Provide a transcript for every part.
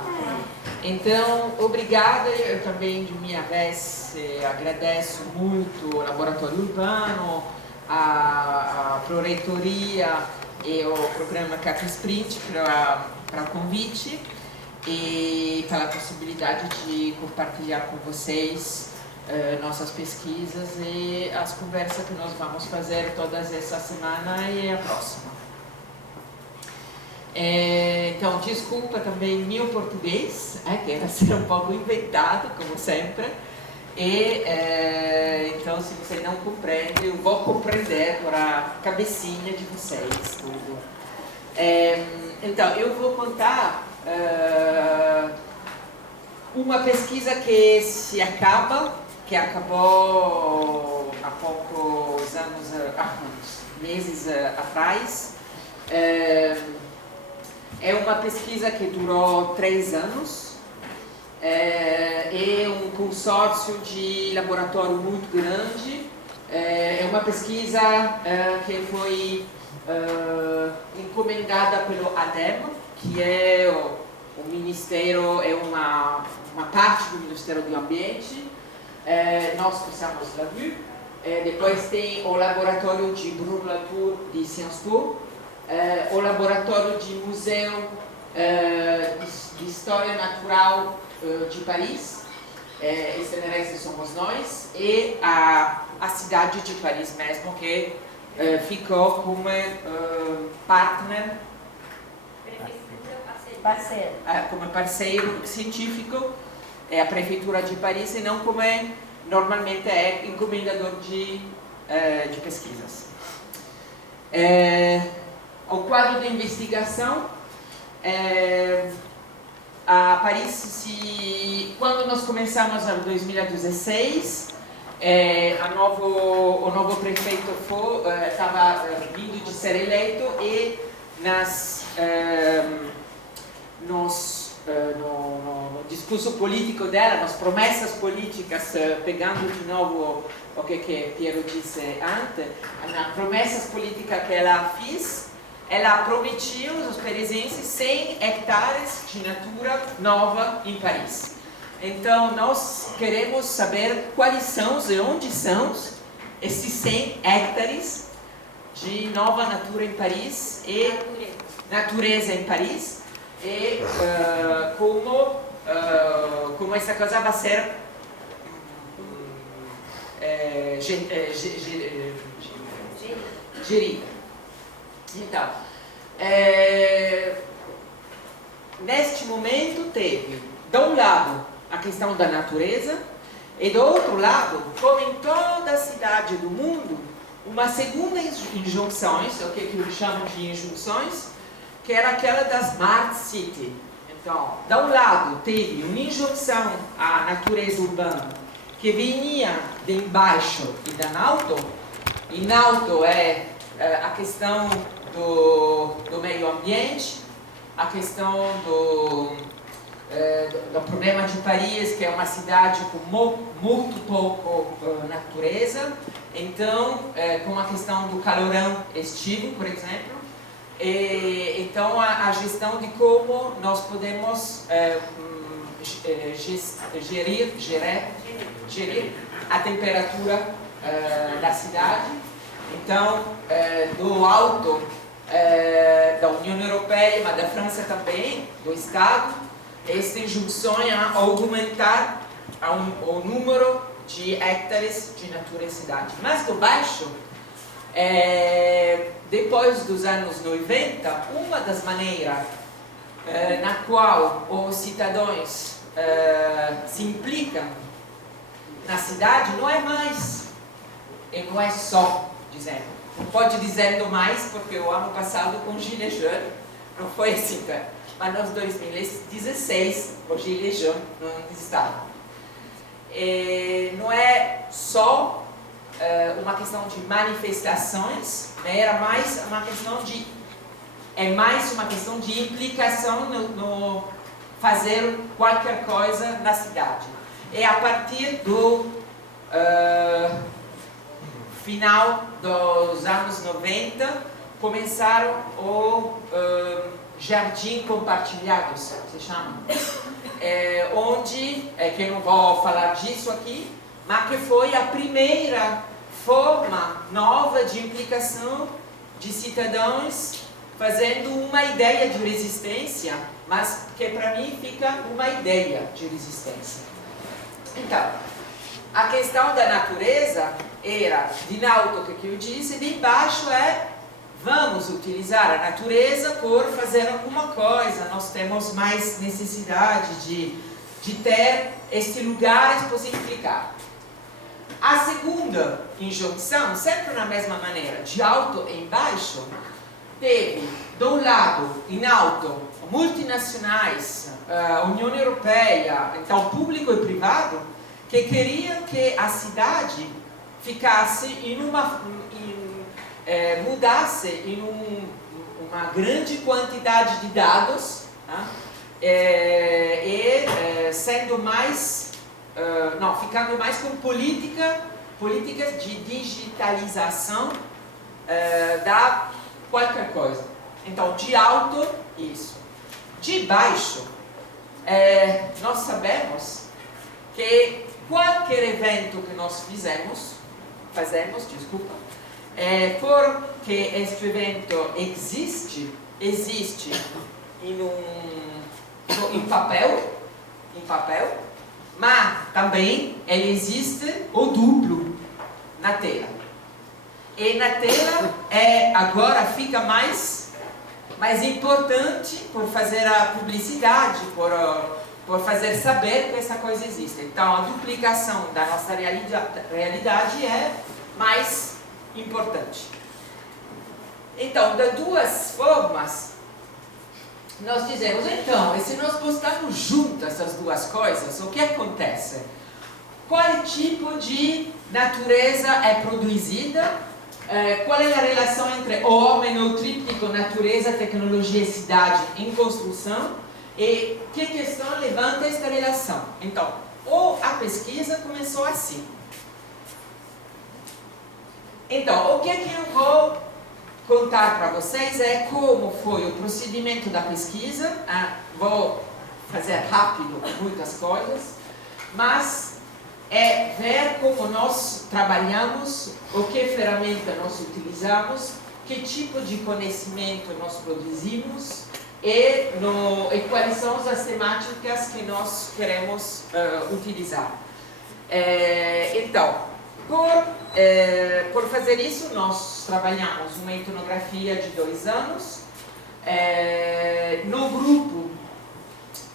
Tá. Então, obrigada. Eu também, de minha vez, agradeço muito o Laboratório Urbano, a Proreitoria e o programa Cap Sprint para o convite e pela possibilidade de compartilhar com vocês nossas pesquisas e as conversas que nós vamos fazer todas essa semana e a próxima. Então, desculpa também meu português, que vai ser um pouco inventado, como sempre. Então, se você não compreende, eu vou compreender por a cabecinha de vocês tudo. Então, eu vou contar uma pesquisa que que acabou há poucos meses atrás. É uma pesquisa que durou 3 anos, é um consórcio de laboratório muito grande, é uma pesquisa que foi encomendada pelo ADEME, que é o Ministério, é uma parte do Ministério do Ambiente, nós que somos da VU, depois tem o laboratório de Bruno Latour de Sciences Po, o laboratório de Museu de História Natural de Paris, esse NRS somos nós, e a cidade de Paris mesmo, que ficou como partner, como parceiro científico, é a Prefeitura de Paris, e não como normalmente é encomendador de pesquisas. O quadro de investigação, a Paris, quando nós começamos em 2016, o novo prefeito estava vindo de ser eleito e no discurso político dela, nas promessas políticas, pegando de novo o que Piero disse antes, nas promessas políticas que ela fez, ela prometiu aos parisienses 100 hectares de natura nova em Paris. Então, nós queremos saber quais são e onde são esses 100 hectares de nova natura em Paris e natureza em Paris e como essa coisa vai ser gerida. Então, neste momento teve, de um lado, a questão da natureza e do outro lado, como em toda cidade do mundo, uma segunda injunções, o que eu chamo de injunções, que era aquela das Smart City. Então, de um lado, teve uma injunção à natureza urbana que vinha de embaixo e de alto. Em alto é a questão do meio ambiente, a questão do problema de Paris, que é uma cidade com muito pouco natureza, então, com a questão do calorão estivo, por exemplo, então a gestão de como nós podemos gerir a temperatura da cidade. Então, do alto da União Europeia, mas da França também, do Estado, esta injunção a aumentar o número de hectares de natura em cidade. Mas do baixo, depois dos anos 90, uma das maneiras na qual os cidadãos se implicam na cidade não é mais, e não é só dizendo. Não pode dizer mais, porque o ano passado com o Gilets Jaunes não foi assim, tá? Mas em 2016 o Gilets Jaunes não estava. Não é só uma questão de manifestações, né? Era mais uma questão de implicação no fazer qualquer coisa na cidade. E a partir do final dos anos 90 começaram jardim compartilhados, se chama, onde, que eu não vou falar disso aqui, mas que foi a primeira forma nova de implicação de cidadãos fazendo uma ideia de resistência, mas que para mim fica uma ideia de resistência. Então, a questão da natureza era, de alto que eu disse, de baixo vamos utilizar a natureza por fazer alguma coisa, nós temos mais necessidade de ter este lugar para se implicar. A segunda injunção, sempre na mesma maneira, de alto em baixo, teve, de um lado, em alto, multinacionais, União Europeia, então público e privado, que queriam que a cidade ficasse mudasse em uma grande quantidade de dados, sendo mais, ficando mais com políticas de digitalização da qualquer coisa. Então, de alto, isso. De baixo, nós sabemos que qualquer evento que nós fazemos, porque este evento existe em papel, mas também ele existe o duplo na tela. E na tela agora fica mais importante por fazer a publicidade, por fazer saber que essa coisa existe. Então a duplicação da nossa realidade é mais importante. Então, de duas formas, nós dizemos, então, e se nós postamos juntas essas duas coisas, o que acontece? Qual tipo de natureza é produzida? Qual é a relação entre o homem, o tríptico natureza, tecnologia e cidade em construção? E que questão levanta esta relação? Então, a pesquisa começou assim. Então, o que eu vou contar para vocês é como foi o procedimento da pesquisa. Vou fazer rápido muitas coisas, mas ver como nós trabalhamos, o que ferramenta nós utilizamos, que tipo de conhecimento nós produzimos e quais são as temáticas que nós queremos utilizar. Então, por fazer isso, nós trabalhamos uma etnografia de 2 anos. No grupo,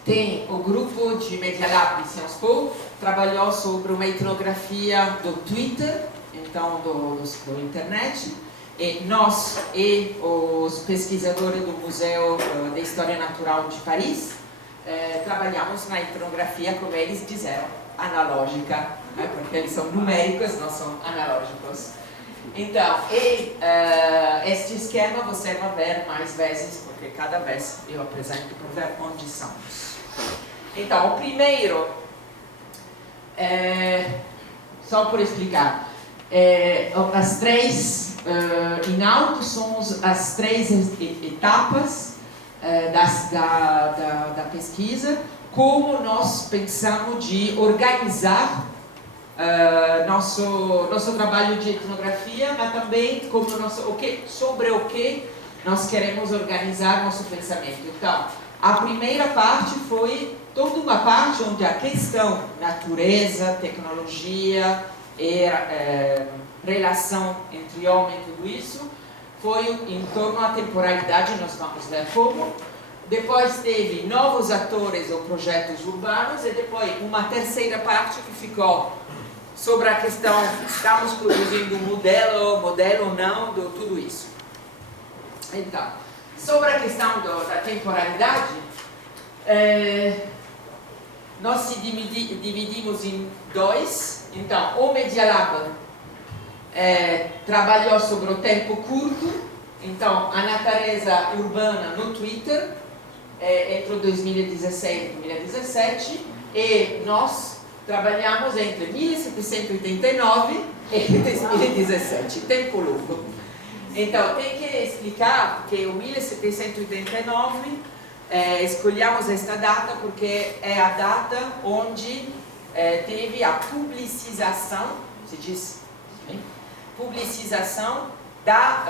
tem o grupo de Media Lab de Sciences Po, trabalhou sobre uma etnografia do Twitter, então do internet, e nós e os pesquisadores do Museu de História Natural de Paris trabalhamos na etnografia, como eles disseram, analógica, porque eles são numéricos, nós somos analógicos. Então, este esquema você vai ver mais vezes, porque cada vez eu apresento para ver onde somos. Então, o primeiro, só por explicar, as 3, em alto são as 3 etapas da pesquisa, como nós pensamos de organizar nosso trabalho de etnografia, mas também como sobre o que nós queremos organizar nosso pensamento. Então, a primeira parte foi toda uma parte onde a questão natureza, tecnologia e relação entre homem e tudo isso foi em torno à temporalidade, nós vamos ver como. Depois teve novos atores ou projetos urbanos e depois uma terceira parte que ficou sobre a questão, estamos produzindo modelo ou não, de tudo isso. Então, sobre a questão da temporalidade, nós se dividimos em 2. Então, o Media Lab trabalhou sobre o tempo curto, então a natureza urbana no Twitter, entre 2016 e 2017, e nós trabalhamos entre 1789 e 2017, tempo longo. Então, tem que explicar que em 1789 escolhemos esta data porque é a data onde teve a publicização, se diz, publicização da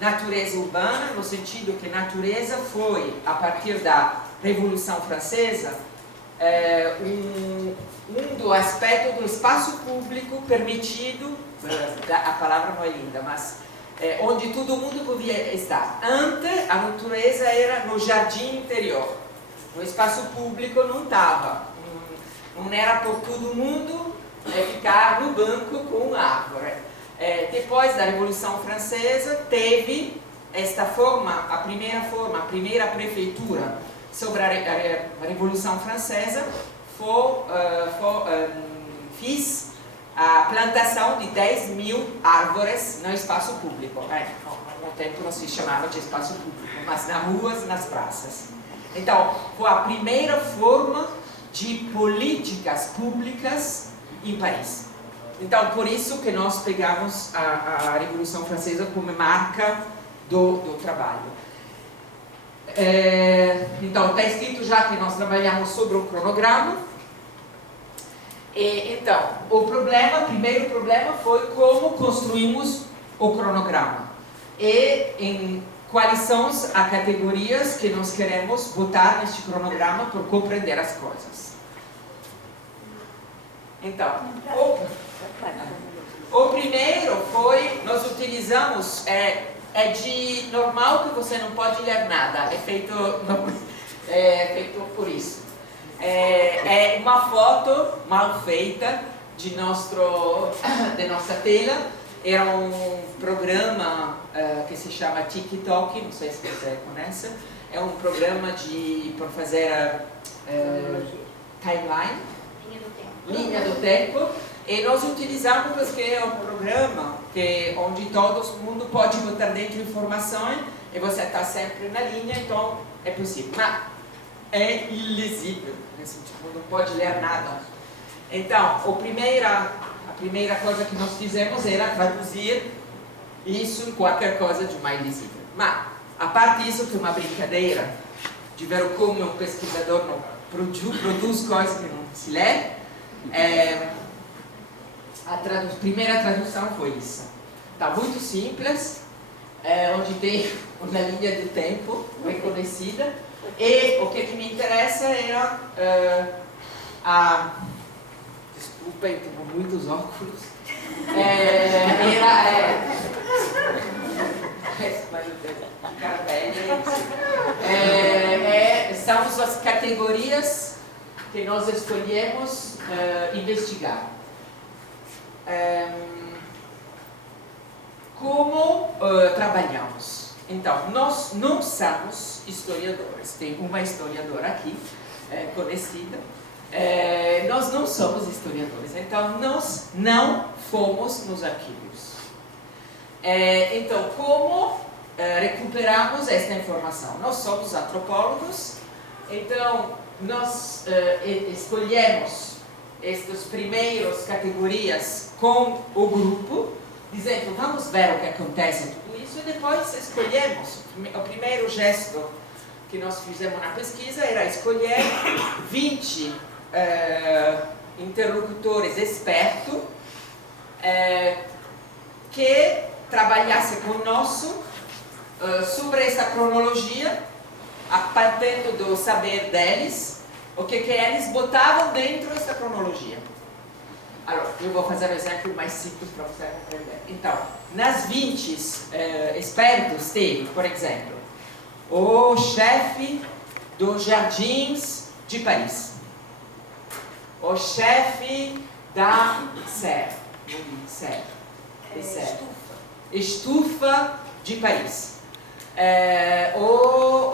natureza urbana, no sentido que natureza foi, a partir da Revolução Francesa, um do aspecto do espaço público permitido, a palavra não é linda, mas onde todo mundo podia estar. Antes, a natureza era no jardim interior, no espaço público não estava, não era por todo mundo ficar no banco com árvore. Depois da Revolução Francesa, teve esta forma, a primeira prefeitura sobre a Revolução Francesa, fiz a plantação de 10.000 árvores no espaço público. No tempo não se chamava de espaço público, mas nas ruas, nas praças. Então, foi a primeira forma de políticas públicas em Paris. Então, por isso que nós pegamos a Revolução Francesa como marca do trabalho. Então, está escrito já que nós trabalhamos sobre o cronograma. Então, o primeiro problema foi como construímos o cronograma e quais são as categorias que nós queremos botar neste cronograma para compreender as coisas. Então, o primeiro foi, nós utilizamos, de normal que você não pode ler nada, é feito por isso. É uma foto mal feita de nossa tela. Era um programa que se chama TikTok, não sei se você conhece. É um programa para fazer timeline, linha do tempo. E nós utilizamos porque é um programa onde todo mundo pode botar dentro informações e você está sempre na linha, então é possível. Mas é ilegível, não pode ler nada. Então, a primeira coisa que nós fizemos era traduzir isso em qualquer coisa de mais lisível. Mas, a parte disso, que é uma brincadeira, de ver como um pesquisador não produz coisas que não se lê, a primeira tradução foi isso. Está muito simples, onde tem uma linha de tempo reconhecida, e o que me interessa era desculpem, tenho muitos óculos. São as categorias que nós escolhemos investigar. Como trabalhamos? Então, nós não somos historiadores. Tem uma historiadora aqui, conhecida. Nós não somos historiadores, então nós não fomos nos arquivos. Então, como recuperamos esta informação? Nós somos antropólogos, então nós escolhemos estas primeiras categorias com o grupo, dizendo, vamos ver o que acontece em tudo isso, e depois escolhemos. O primeiro gesto que nós fizemos na pesquisa era escolher 20 interlocutores expertos que trabalhassem conosco sobre essa cronologia, partindo do saber deles, o que eles botavam dentro dessa cronologia. Agora, eu vou fazer um exemplo mais simples para você compreender. Então, nas 20 expertos teve, por exemplo, o chefe dos Jardins de Paris, o chefe da Estufa de Paris, o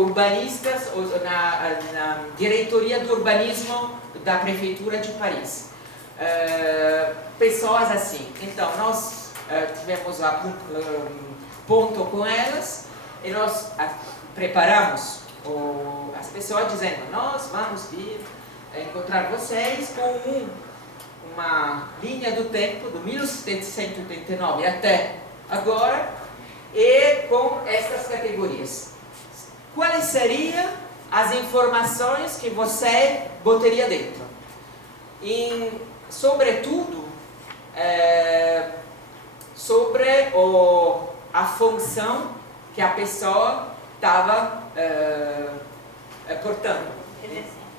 urbanistas, na diretoria do urbanismo da prefeitura de Paris, pessoas assim. Então nós tivemos ponto com elas e nós preparamos as pessoas dizendo, nós vamos vir encontrar vocês com uma linha do tempo do 1789 até agora e com estas categorias. Quais seriam as informações que você botaria dentro? Sobretudo, sobre a função que a pessoa estava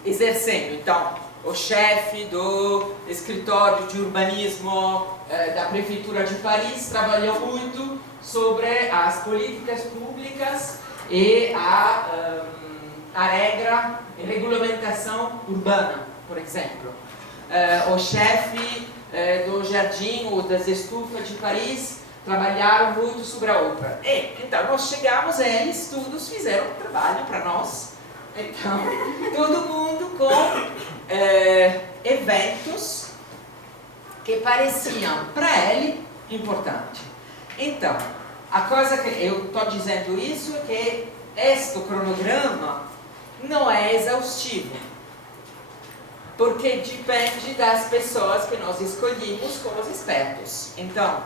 exercendo. Então, o chefe do escritório de urbanismo da Prefeitura de Paris trabalhou muito sobre as políticas públicas e a regulamentação urbana, por exemplo. O chefe do jardim ou das estufas de Paris trabalharam muito sobre a outra. Então, nós chegamos a eles, todos fizeram um trabalho para nós. Então, todo mundo com eventos que pareciam para ele importantes. Então, a coisa que eu estou dizendo isso é que este cronograma não é exaustivo, porque depende das pessoas que nós escolhemos como os expertos. Então,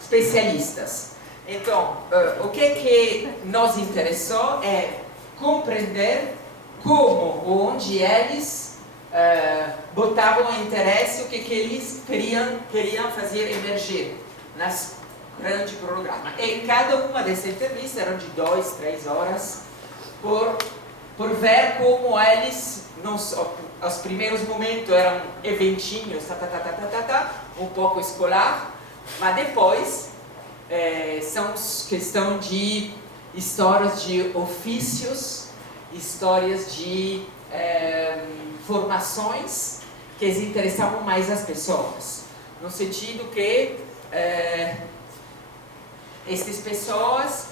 especialistas. Então, o que nos interessou é compreender como, onde eles botavam interesse, o que eles queriam fazer emergir nas grandes programas. E cada uma dessas entrevistas eram de 2, 3 horas por ver como eles, os primeiros momentos eram eventinhos, um pouco escolar, mas depois são questão de histórias de ofícios, histórias de formações que interessavam mais as pessoas, no sentido que essas pessoas,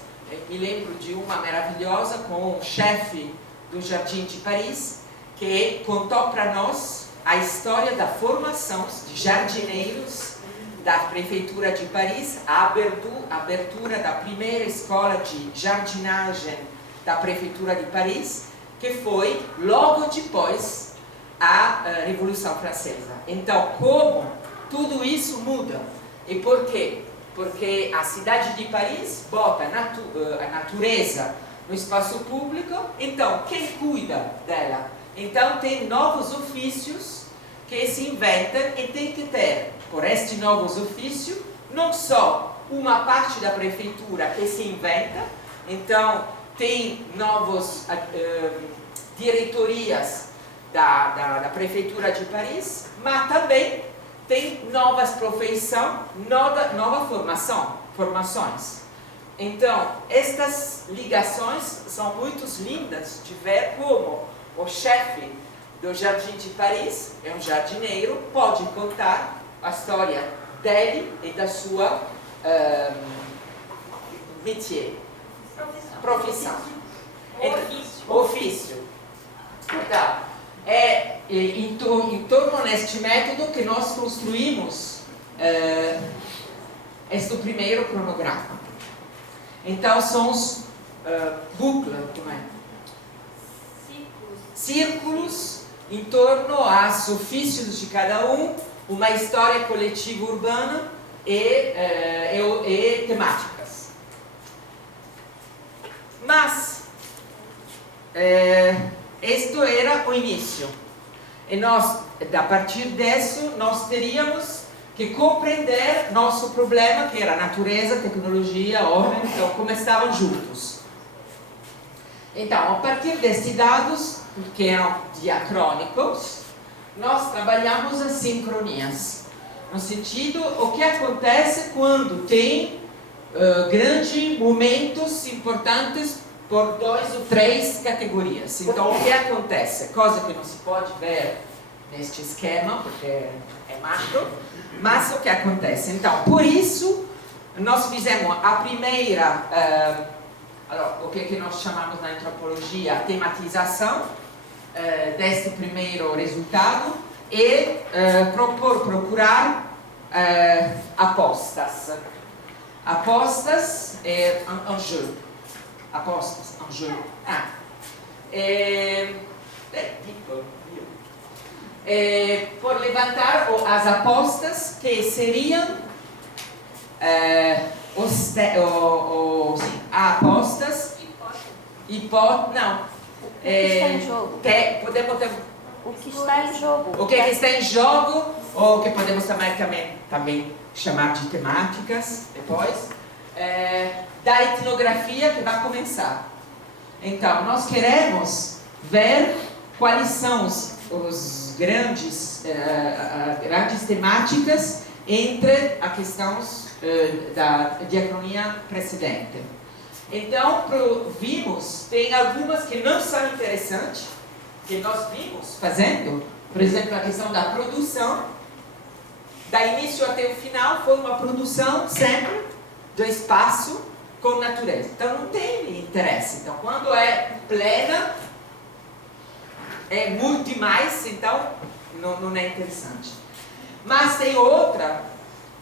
me lembro de uma maravilhosa com o chefe do Jardim de Paris, que contou para nós a história da formação de jardineiros da Prefeitura de Paris, a abertura da primeira escola de jardinagem da Prefeitura de Paris, que foi logo depois a Revolução Francesa. Então, como tudo isso muda? E por quê? Porque a cidade de Paris bota a natureza no espaço público, então quem cuida dela? Então tem novos ofícios que se inventam e tem que ter, por estes novos ofícios, não só uma parte da prefeitura que se inventa, então tem novas diretorias da Prefeitura de Paris, mas também tem novas profissões, nova formações. Então, estas ligações são muito lindas de ver como o chefe do Jardim de Paris, é um jardineiro, pode contar a história dele e da sua métier, profissão. Ofício. Então, é em torno deste método que nós construímos este primeiro cronograma. Então, são os bucles, como é? Círculos em torno aos ofícios de cada um, uma história coletiva urbana e temáticas. Mas, este era o início. E nós, a partir disso, nós teríamos que compreender nosso problema, que era natureza, tecnologia, homem, então como estavam juntos. Então, a partir desses dados, que eram diacrônicos, nós trabalhamos as sincronias. No sentido, o que acontece quando tem grandes momentos importantes por 2 ou 3 categorias. Então, o que acontece? Coisa que não se pode ver neste esquema, porque é macro, mas o que acontece? Então, por isso, nós fizemos a primeira, o que nós chamamos na antropologia, a tematização deste primeiro resultado e procurar apostas. Apostas é um jeu. Apostas, um jeu. por levantar as apostas que seriam apostas não. O que está em jogo? Podemos ter O que está em jogo? o que está em jogo, ou o que podemos também chamar de temáticas depois, da etnografia que vai começar. Então, nós queremos ver quais são os grandes temáticas entre as questões da diacronia precedente. Então, vimos, tem algumas que não são interessantes, que nós vimos fazendo, por exemplo, a questão da produção, da início até o final, foi uma produção sempre do espaço com natureza. Então, não tem interesse. Então, quando é plena, é muito mais, então não é interessante. Mas tem outra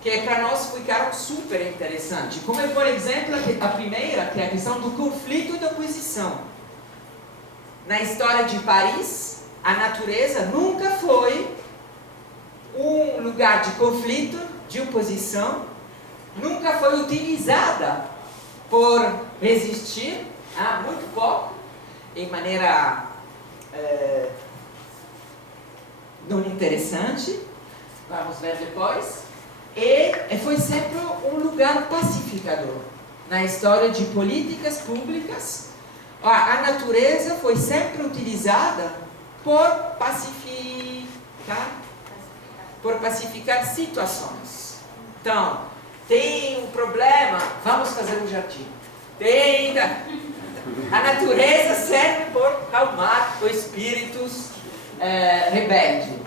que para nós ficaram super interessante, como é, por exemplo, a primeira, que é a questão do conflito e da oposição. Na história de Paris, a natureza nunca foi um lugar de conflito, de oposição, nunca foi utilizada por resistir, muito pouco, em maneira não interessante, vamos ver depois. E foi sempre um lugar pacificador. Na história de políticas públicas, a natureza foi sempre utilizada por pacificar situações. Então, tem um problema, vamos fazer um jardim. A natureza serve por calmar os espíritos rebeldes.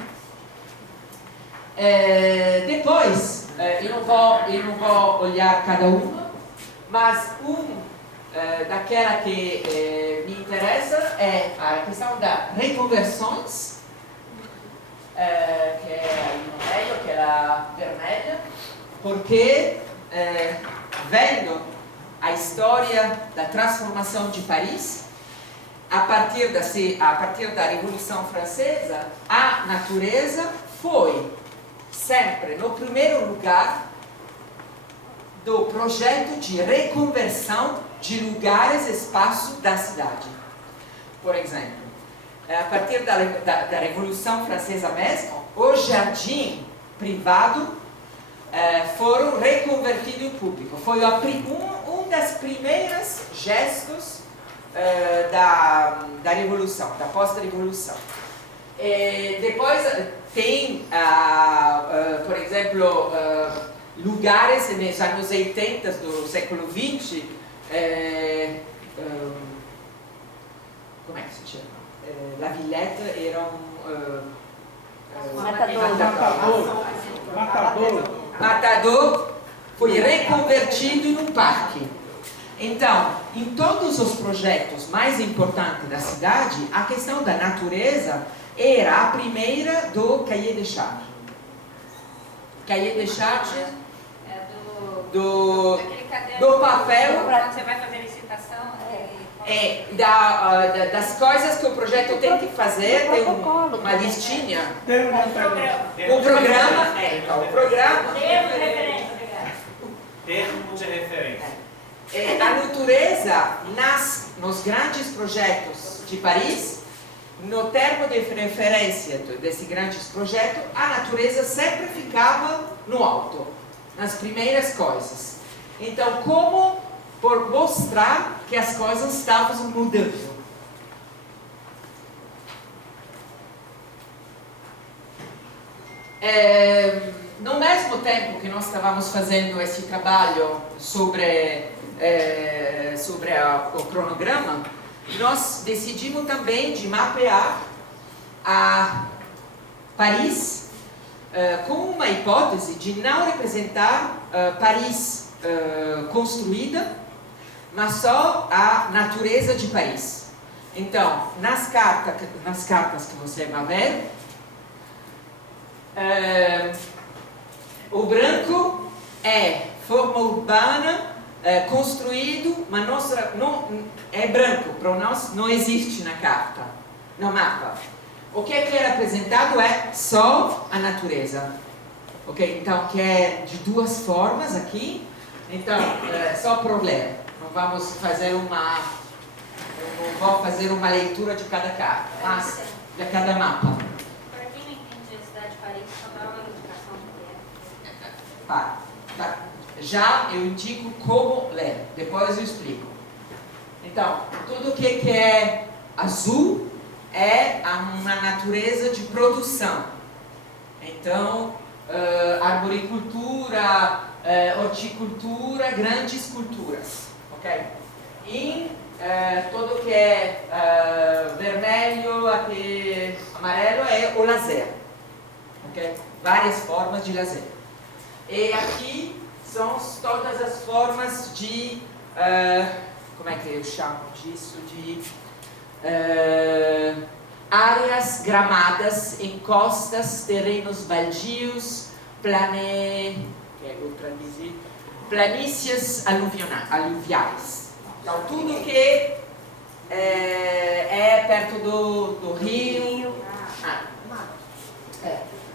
Depois, eu não vou olhar cada uma, mas daquela que me interessa é a questão das reconversões, que é aí no meio, que é a vermelha, porque vendo a história da transformação de Paris, a partir da Revolução Francesa, a natureza foi sempre no primeiro lugar do projeto de reconversão de lugares e espaços da cidade. Por exemplo, a partir da Revolução Francesa mesmo, o jardim privado foram reconvertidos em público. Foi um dos primeiros gestos da Revolução, da pós-revolução. Depois tem, por exemplo, lugares nos anos 80 do século XX, como é que se chama? La Villette era Matador foi reconvertido em um parque. Então, em todos os projetos mais importantes da cidade, a questão da natureza era a primeira do Cahiers des Charges. Cahiers des Charges do papel. Quando você vai fazer licitação, das coisas que o projeto tem que fazer, tem uma listinha. O programa. Termo de referência. A natureza, nos grandes projetos de Paris, no termo de referência desses grandes projetos, a natureza sempre ficava no alto, nas primeiras coisas. Então, como por mostrar que as coisas estavam mudando. No mesmo tempo que nós estávamos fazendo esse trabalho sobre o cronograma, nós decidimos também de mapear a Paris com uma hipótese de não representar Paris construída, mas só a natureza de Paris. Então, nas cartas que você vai ver, o branco é forma urbana, construído, mas não é branco, para nós não existe na carta, no mapa. O que é apresentado é só a natureza. Ok? Então, que é de duas formas aqui. Então, só para ler. Não vamos fazer uma... Eu não vou fazer uma leitura de cada carta, mas de cada mapa. Para quem não entende a cidade de Paris, só dá uma indicação do que é. Tá. Já eu indico como ler, depois eu explico. Então, tudo que é azul é uma natureza de produção. Então, arboricultura, horticultura, grandes culturas. Ok? E tudo que é vermelho até amarelo é o lazer. Ok? Várias formas de lazer. E aqui são todas as formas de, como é que eu chamo disso? De áreas gramadas, encostas, terrenos baldios, planícies aluviais. Então, tudo que é perto do rio.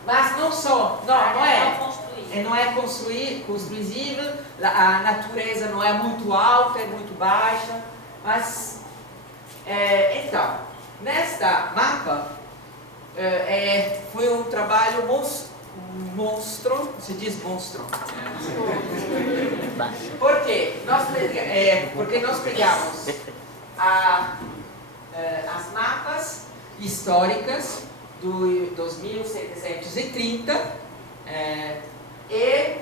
Mas não só, não é construível, a natureza não é muito alta, é muito baixa, mas, então, nesta mapa, foi um trabalho monstro, se diz monstro. Por quê? Porque nós pegamos as mapas históricas dos 1730 e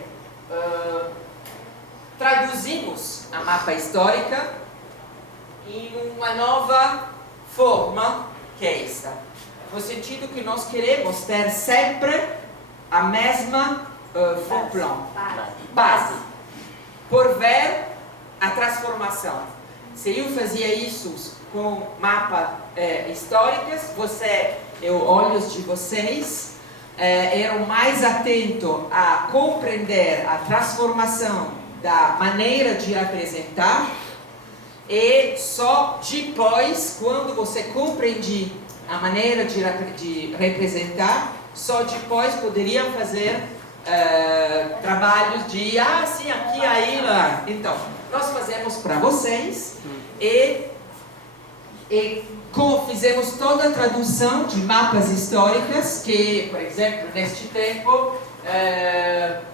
traduzimos a mapa histórica em uma nova forma, que é esta. No sentido que nós queremos ter sempre a mesma base, por ver a transformação. Se eu fazia isso com mapas históricos, olhos de vocês eram mais atentos a compreender a transformação da maneira de apresentar, e só depois, quando você compreende a maneira de representar, só depois poderiam fazer trabalhos de sim, aqui, aí, lá. Então, nós fazemos para vocês e como fizemos toda a tradução de mapas históricos, que, por exemplo, neste tempo,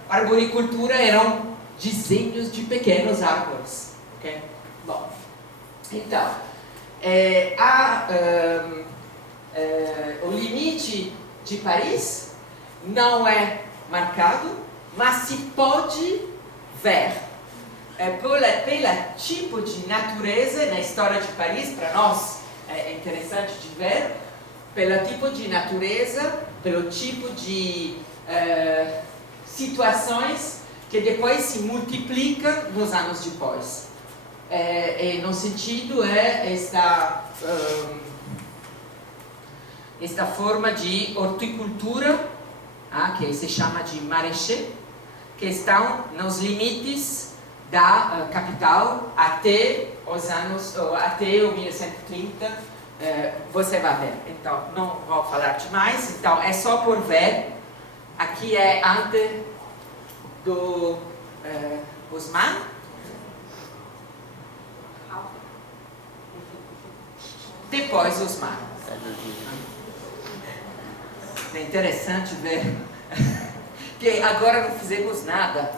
arboricultura eram desenhos de pequenos árvores. Okay? Bom, então, o limite de Paris não é marcado, mas se pode ver pelo tipo de natureza na história de Paris. Para nós é interessante de ver pelo tipo de natureza, pelo tipo de situações que depois se multiplicam nos anos depois. E no sentido esta forma de horticultura, que se chama de maraîcher, que estão nos limites da capital até o 1930, você vai ver. Então, não vou falar demais, então é só por ver. Aqui é antes do Haussmann. Depois Haussmann. É interessante ver que agora não fizemos nada.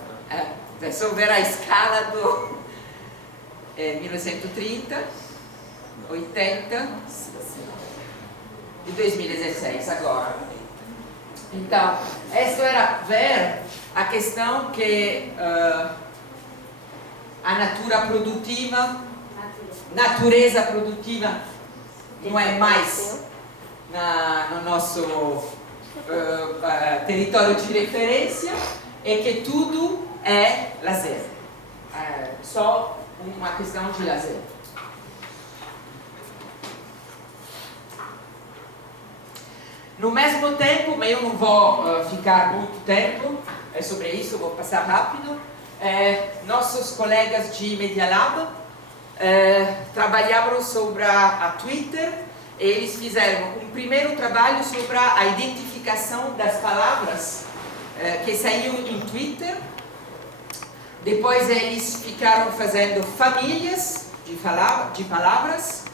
É só ver a escala do 1930, 80 e 2016 agora. Então, isso era ver a questão que a natureza produtiva não é mais no nosso território de referência, e que tudo é lazer. Só uma questão de lazer. No mesmo tempo, mas eu não vou ficar muito tempo sobre isso, vou passar rápido. Nossos colegas de Media Lab trabalharam sobre a Twitter, eles fizeram um primeiro trabalho sobre a identificação das palavras que saíam em Twitter. Depois eles ficaram fazendo famílias de palavras.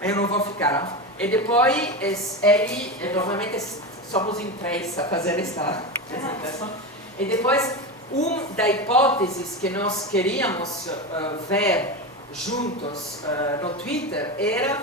Eu não vou ficar. E depois normalmente somos em 3 a fazer esta apresentação. E depois, uma das hipóteses que nós queríamos ver juntos no Twitter era